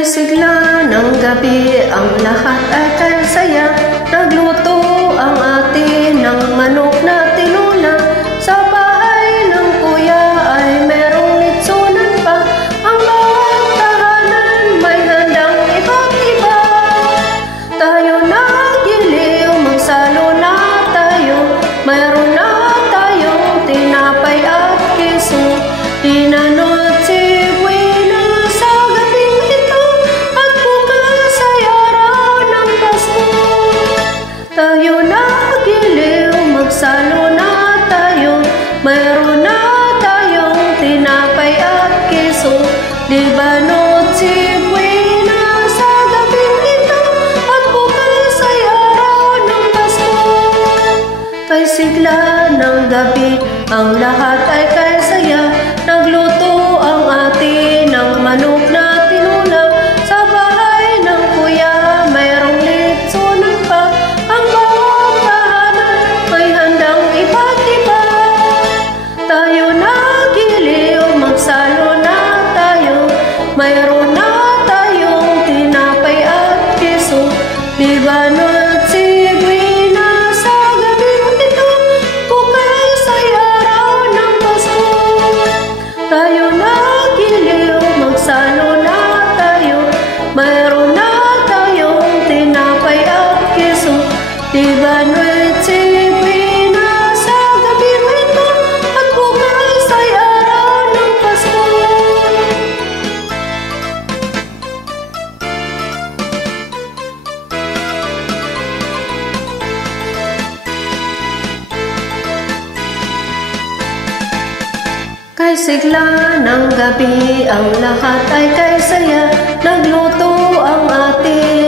Kay sigla ng gabi, ang lahat ay kay saya. Nagluto ang ate ng manok na tinula. Sa bahay ng kuya ay merong litsunan pa. Ang bawat tahanan may handang iba't iba. Tayo nagiliw, magsalo na tayo. Mayroon na tayong tinapay at keso. Dinanot si Buena sa gabing ito, at bukas ay araw ng Pasko. Tayo nagiliw, magsalo na tayo. Mayroon na tayong tinapay at keso. Dinanot si Buena sa gabing ito, at bukas ay araw ng Pasko. Kay sigla ng gabi, ang lahat ay kay saya. Nagluto ang ate ng manok na tinula. Sa bahay ng kuya mayroong litsunan pa. Ang bawat tahanan may handang iba't iba. Tayo nagiliw, magsalo na tayo. Mayroon na tayong tinapay at keso. Di ba not si Buena sa gabing ito, bukas ay araw ng Pasko. Tayo nagiliw, magsalo na tayo. Mayroon na tayong tinapay at keso. Di ba not si Buena sa gabing ito, at bukas ay araw ng Pasko. Kay sigla ng gabi, ang lahat ay kay saya. Nagluto ang ate